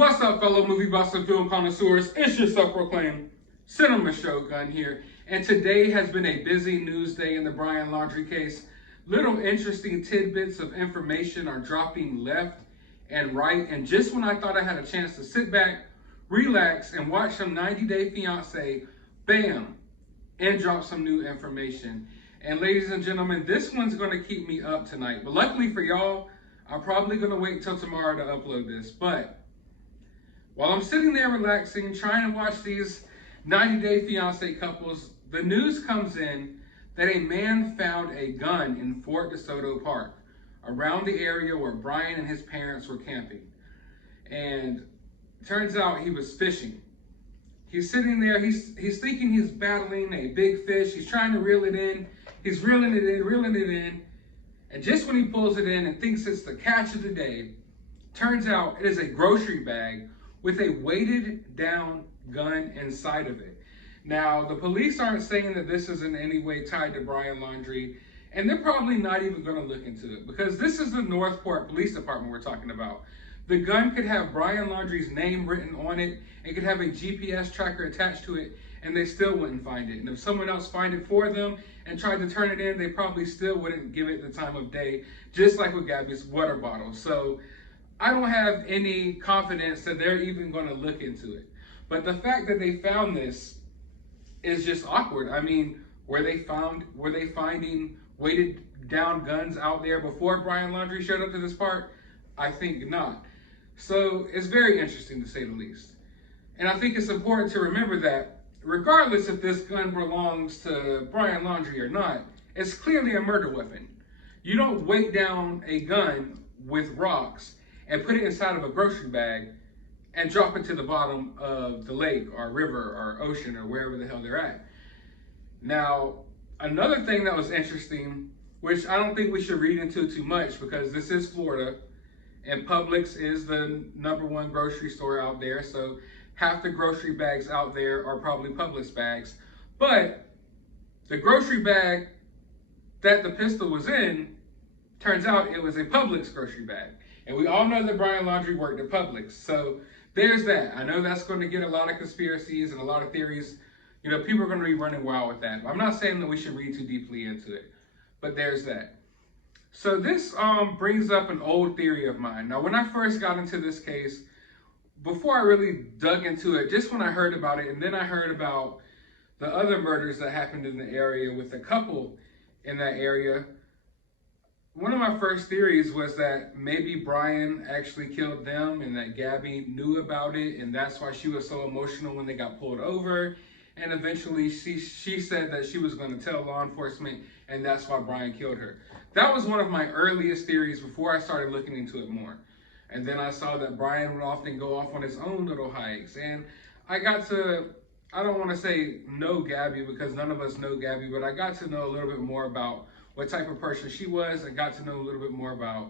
What's up, fellow movie buffs and film connoisseurs? It's your self-proclaimed cinema shogun here, and today has been a busy news day in the Brian Laundrie case. Little interesting tidbits of information are dropping left and right, and just when I thought I had a chance to sit back, relax, and watch some 90 Day Fiancé, bam, and drop some new information. And ladies and gentlemen, this one's going to keep me up tonight, but luckily for y'all, I'm probably going to wait till tomorrow to upload this. But while I'm sitting there relaxing, trying to watch these 90 Day Fiancé couples, the news comes in that a man found a gun in Fort DeSoto Park, around the area where Brian and his parents were camping. And it turns out he was fishing. He's sitting there, he's thinking he's battling a big fish. He's trying to reel it in. He's reeling it in. And just when he pulls it in and thinks it's the catch of the day, turns out it is a grocery bag with a weighted down gun inside of it. Now, the police aren't saying that this is in any way tied to Brian Laundrie, and they're probably not even going to look into it, because this is the Northport Police Department we're talking about. The gun could have Brian Laundrie's name written on it. It could have a GPS tracker attached to it, and they still wouldn't find it. And if someone else find it for them and tried to turn it in, they probably still wouldn't give it the time of day, just like with Gabby's water bottle. So I don't have any confidence that they're even going to look into it. But the fact that they found this is just awkward. I mean, were they finding weighted down guns out there before Brian Laundrie showed up to this park? I think not. So it's very interesting, to say the least. And I think it's important to remember that regardless if this gun belongs to Brian Laundrie or not, it's clearly a murder weapon. You don't weight down a gun with rocks and put it inside of a grocery bag and drop it to the bottom of the lake or river or ocean or wherever the hell they're at. Now, another thing that was interesting, which I don't think we should read into too much because this is Florida and Publix is the #1 grocery store out there, so half the grocery bags out there are probably Publix bags. But the grocery bag that the pistol was in, turns out it was a Publix grocery bag. And we all know that Brian Laundrie worked at Publix. So there's that. I know that's going to get a lot of conspiracies and a lot of theories. You know, people are going to be running wild with that. I'm not saying that we should read too deeply into it, but there's that. So this brings up an old theory of mine. Now, when I first got into this case, before I really dug into it, just when I heard about it, and then I heard about the other murders that happened in the area with a couple in that area, one of my first theories was that maybe Brian actually killed them and that Gabby knew about it, and that's why she was so emotional when they got pulled over. And eventually she said that she was going to tell law enforcement, and that's why Brian killed her. That was one of my earliest theories before I started looking into it more. And then I saw that Brian would often go off on his own little hikes. And I got to, I don't want to say know Gabby because none of us know Gabby, but I got to know a little bit more about what type of person she was. I got to know a little bit more about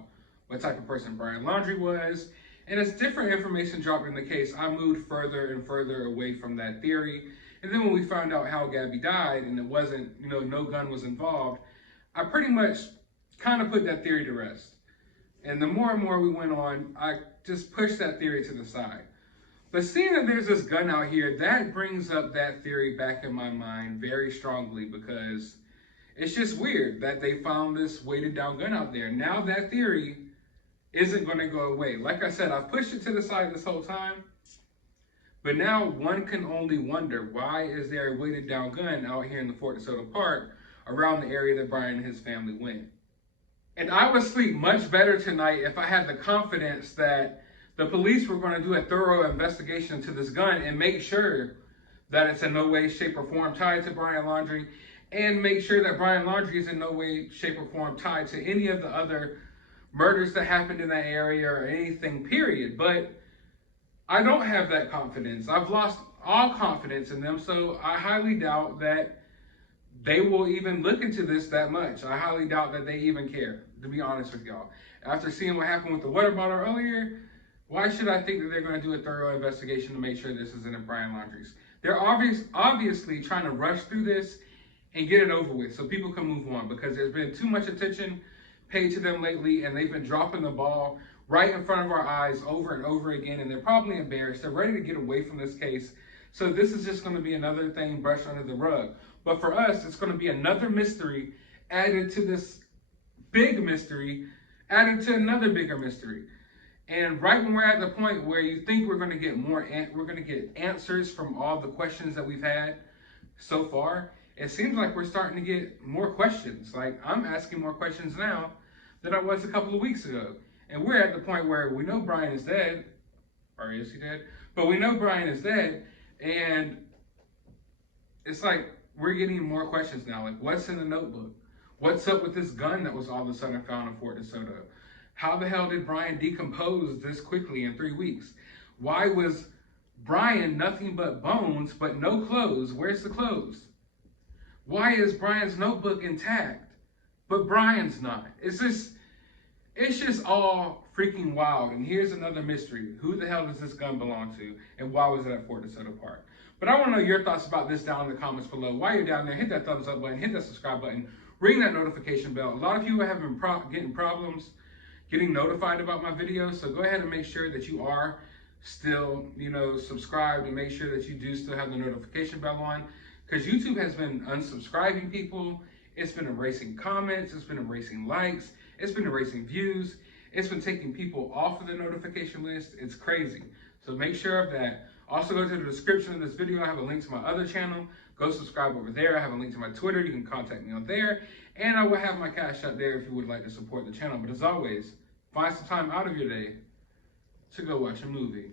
what type of person Brian Laundrie was. And as different information dropped in the case, I moved further and further away from that theory. And then when we found out how Gabby died and it wasn't, you know, no gun was involved, I pretty much kind of put that theory to rest. And the more and more we went on, I just pushed that theory to the side. But seeing that there's this gun out here, that brings up that theory back in my mind very strongly, because it's just weird that they found this weighted down gun out there. Now that theory isn't going to go away. Like I said, I've pushed it to the side this whole time. But now one can only wonder, why is there a weighted down gun out here in the Fort DeSoto Park around the area that Brian and his family went? And I would sleep much better tonight if I had the confidence that the police were going to do a thorough investigation into this gun and make sure that it's in no way, shape, or form tied to Brian Laundrie, and make sure that Brian Laundrie is in no way, shape, or form tied to any of the other murders that happened in that area or anything, period. But I don't have that confidence. I've lost all confidence in them, so I highly doubt that they will even look into this that much. I highly doubt that they even care, to be honest with y'all. After seeing what happened with the water bottle earlier, why should I think that they're going to do a thorough investigation to make sure this isn't in Brian Laundrie's? They're obviously trying to rush through this and get it over with so people can move on, because there's been too much attention paid to them lately, and they've been dropping the ball right in front of our eyes over and over again, and they're probably embarrassed. They're ready to get away from this case. So this is just going to be another thing brushed under the rug. But for us, it's going to be another mystery added to this big mystery, added to another bigger mystery. And right when we're at the point where you think we're going to get answers from all the questions that we've had so far, it seems like we're starting to get more questions. Like, I'm asking more questions now than I was a couple of weeks ago. And we're at the point where we know Brian is dead, or is he dead? But we know Brian is dead, and it's like we're getting more questions now. Like, what's in the notebook? What's up with this gun that was all of a sudden found in Fort DeSoto? How the hell did Brian decompose this quickly in 3 weeks? Why was Brian nothing but bones, but no clothes? Where's the clothes? Why is Brian's notebook intact, but Brian's not? It's just all freaking wild. And here's another mystery. Who the hell does this gun belong to? And why was it at Fort DeSoto Park? But I want to know your thoughts about this down in the comments below. While you're down there, hit that thumbs up button, hit that subscribe button, ring that notification bell. A lot of you have been getting problems getting notified about my videos. So go ahead and make sure that you are still, subscribed, and make sure that you do still have the notification bell on. Because YouTube has been unsubscribing people. It's been erasing comments. It's been erasing likes. It's been erasing views. It's been taking people off of the notification list. It's crazy. So make sure of that. Also, go to the description of this video. I have a link to my other channel. Go subscribe over there. I have a link to my Twitter. You can contact me on there. And I will have my cash up there if you would like to support the channel. But as always, find some time out of your day to go watch a movie.